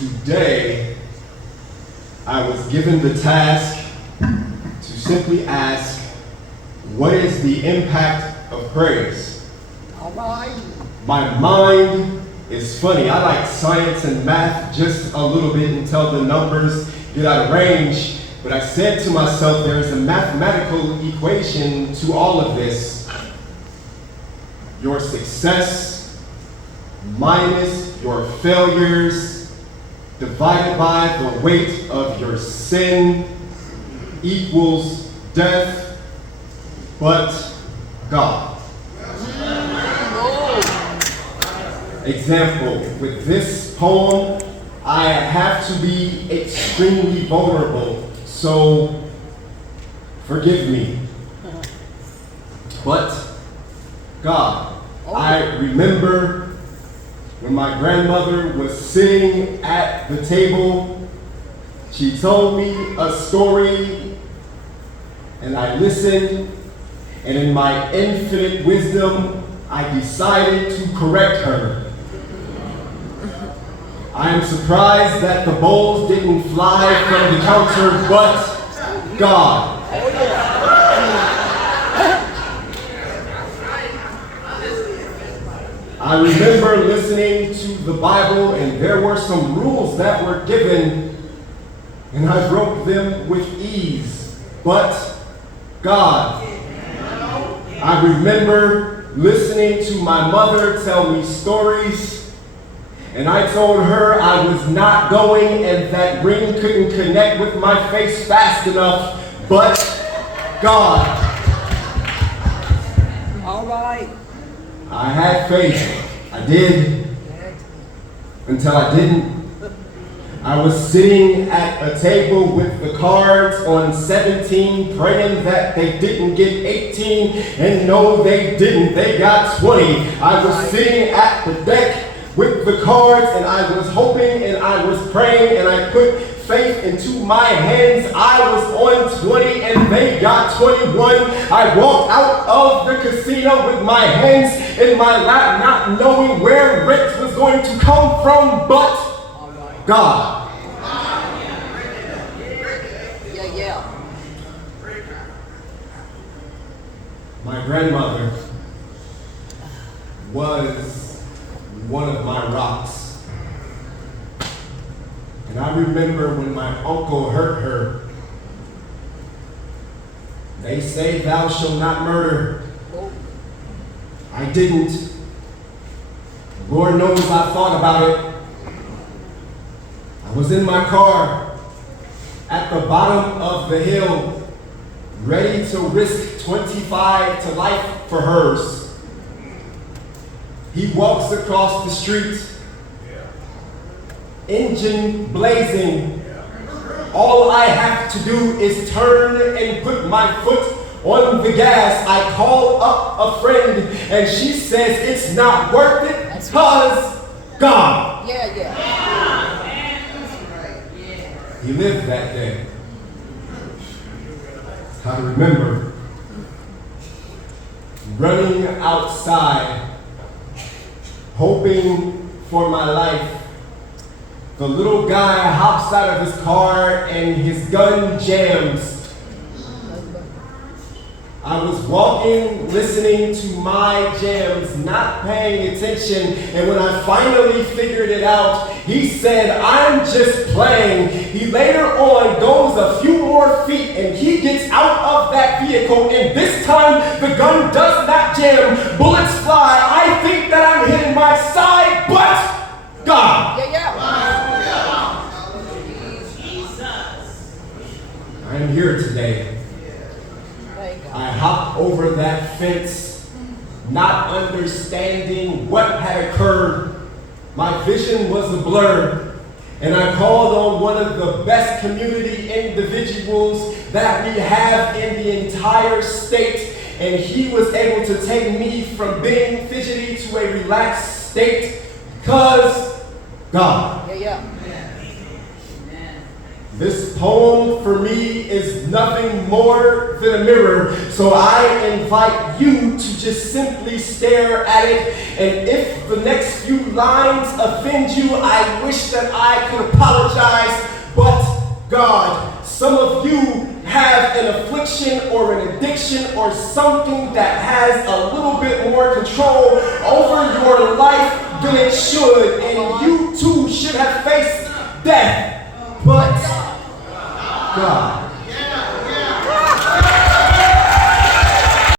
Today, I was given the task to simply ask, what is the impact of praise? All right. My mind is funny. I like science and math just a little bit until the numbers get out of range. But I said to myself, there is a mathematical equation to all of this. Your success minus your failures divided by the weight of your sin equals death, but God. Example, with this poem, I have to be extremely vulnerable, so forgive me. But God, I remember when my grandmother was sitting at the table, she told me a story, and I listened, and in my infinite wisdom, I decided to correct her. I am surprised that the bowls didn't fly from the counter, but God. I remember listening to the Bible, and there were some rules that were given, and I broke them with ease. But God, I remember listening to my mother tell me stories, and I told her I was not going and that ring couldn't connect with my face fast enough, but God. All right. I had faith. I did. Until I didn't. I was sitting at a table with the cards on 17, praying that they didn't get 18, and no, they didn't. They got 20. I was sitting at the deck with the cards, and I was hoping, and I was praying, and I put faith into my hands. I was on 20 and they got 21. I walked out of the casino with my hands in my lap, not knowing where rent was going to come from, but God. Yeah. My grandmother was one of my rocks. And I remember when my uncle hurt her, they say thou shalt not murder. I didn't. Lord knows I thought about it. I was in my car at the bottom of the hill, ready to risk 25 to life for hers. He walks across the street, engine blazing. All I have to do is turn and put my foot on the gas. I call up a friend and she says it's not worth it because God. He lived that day. I remember running outside, hoping for my life. The little guy hops out of his car and his gun jams. I was walking, listening to my jams, not paying attention, and when I finally figured it out, he said, I'm just playing. He later on goes a few more feet and he gets out of that vehicle, and this time the gun does not jam. Bullets fly. I think that I'm hitting my side, but God. I'm here today. I hopped over that fence, not understanding what had occurred. My vision was a blur, and I called on one of the best community individuals that we have in the entire state, and he was able to take me from being fidgety to a relaxed state because God. This poem for me is nothing more than a mirror, so I invite you to just simply stare at it, and if the next few lines offend you, I wish that I could apologize, but God, some of you have an affliction or an addiction or something that has a little bit more control over your life than it should, and you too should have faced death, but God